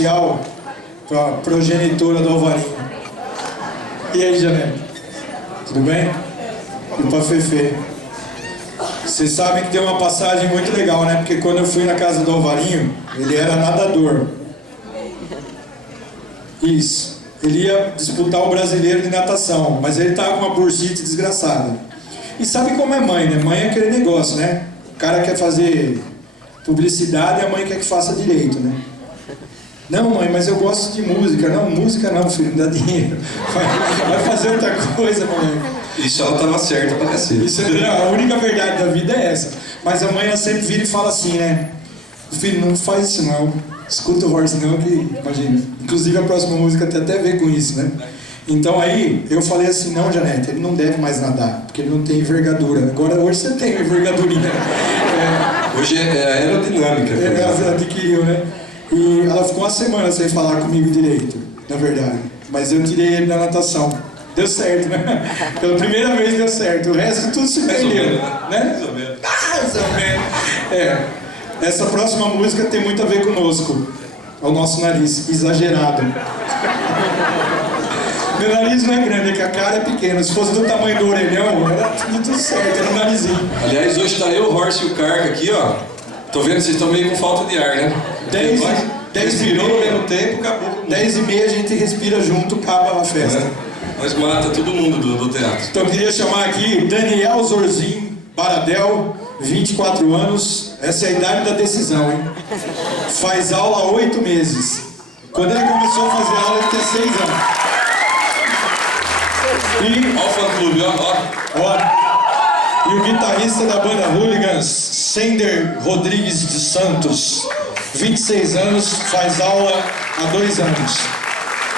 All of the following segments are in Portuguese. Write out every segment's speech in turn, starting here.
especial para a progenitora do Alvarinho. E aí, Janete? Tudo bem? E para Fefe. Vocês sabem que tem uma passagem muito legal, né? Porque quando eu fui na casa do Alvarinho, ele era nadador. Isso. Ele ia disputar o brasileiro de natação, mas ele tava com uma bursite desgraçada. E sabe como é mãe, né? Mãe é aquele negócio, né? O cara quer fazer publicidade e a mãe quer que faça direito, né? Não, mãe, mas eu gosto de música. Não, música não, filho, não dá dinheiro. Vai fazer outra coisa, mãe. Isso ela estava certa pra cacete. Isso é, a única verdade da vida é essa. Mas a mãe ela sempre vira e fala assim, né? Filho, não faz isso não. Escuta o Horst não, que imagina. Inclusive a próxima música tem até a ver com isso, né? Então aí eu falei assim, não, Janete, ele não deve mais nadar, porque ele não tem envergadura. Agora hoje você tem envergadurinha. Hoje é aerodinâmica. Ela adquiriu, né? E ela ficou uma semana sem falar comigo direito, na verdade. Mas eu tirei ele da natação. Deu certo, né? Pela primeira vez deu certo. O resto tudo se perdeu, né? Mais ou menos. Mais ou menos. É. Essa próxima música tem muito a ver conosco. O nosso nariz, exagerado. Meu nariz não é grande, é que a cara é pequena. Se fosse do tamanho do orelhão, era tudo certo, era um narizinho. Aliás, hoje tá eu, o Horst e o Carca aqui, ó. Tô vendo que vocês estão meio com falta de ar, né? 10 respirou no mesmo tempo, acabou. 10h30 a gente respira junto, acaba a festa. É. Nós mata todo mundo do teatro. Então eu queria chamar aqui Daniel Zorzin Baradel, 24 anos. Essa é a idade da decisão, hein? Faz aula há 8 meses. Quando ele começou a fazer aula, ele tinha 6 anos. E, Ó o fã-clube, ó. E o guitarrista da banda Hooligans, Sender Rodrigues de Santos, 26 anos, faz aula há 2 anos.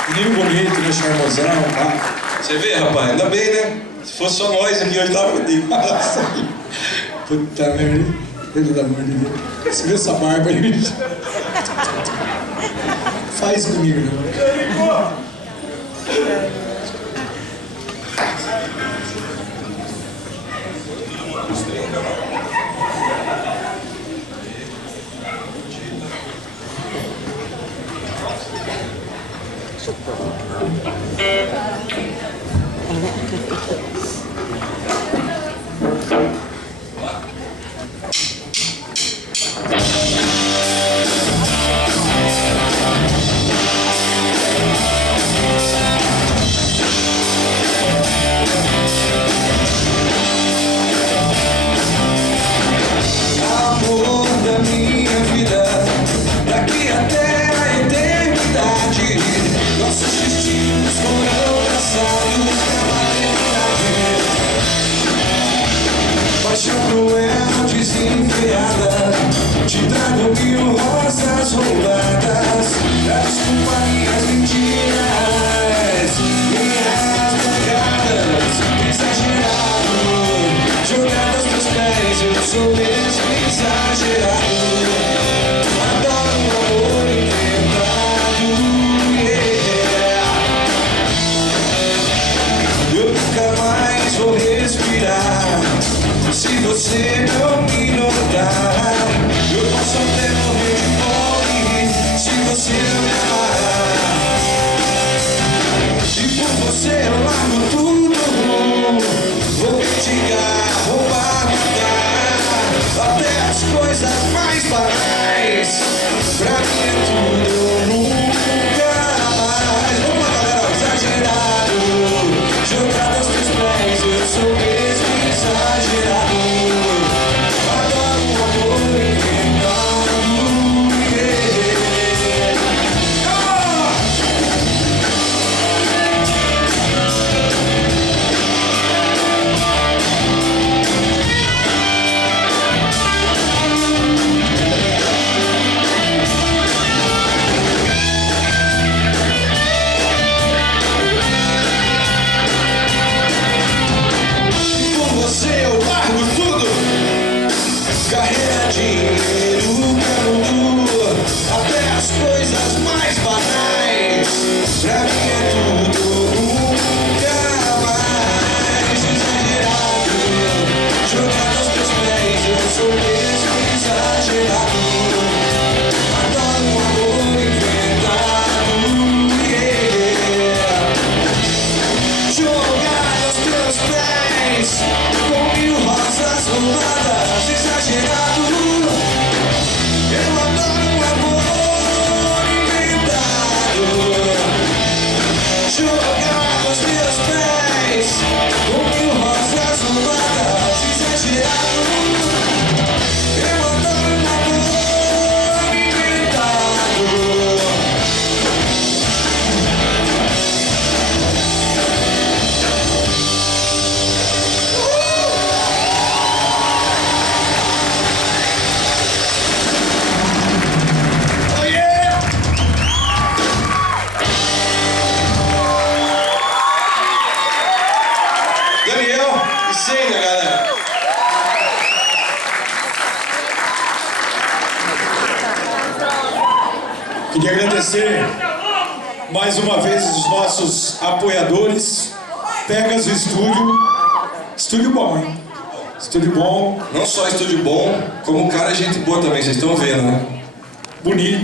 Menino bonito, né? Charmosão, tá? Você vê, rapaz, ainda bem, né? Se fosse só nós aqui, hoje tava contigo. Puta merda, pelo amor de Deus. Você viu essa barba aí? Faz comigo, né? Amor da minha vida, daqui até a eternidade, nossos destinos foram traçados na eternidade. Paixão cruel, desenfreada, te trago 1000 rosas roubadas, pra desculpar minhas mentiras, minhas mancadas, exagerado, jogado aos teus pés, eu sou mesmo exagerado. Adoro um amor inventado, yeah. Eu nunca mais vou respirar se você não me notar. Eu posso até morrer de fome se você não me amar. E por você eu largo tudo, vou mendigar, roubar, matar, até as coisas mais banais. Pra mim é tudo, nunca mais. Vamos lá, galera, exagerado, jogado aos teus pés, eu sou mesmo exagerado. Adoro um amor inventado, yeah. E com você eu largo tudo, carreira, dinheiro, canudo, até as coisas mais banais. Pra mim é tudo, nunca mais. Exagerado, jogado aos teus pés, eu sou mesmo exagerado. Adoro um amor inventado. agradecer mais uma vez os nossos apoiadores. Pegas o estúdio. Estúdio bom, hein? Estúdio bom, Não só estúdio bom, como o cara é gente boa também, vocês estão vendo, né? bonito.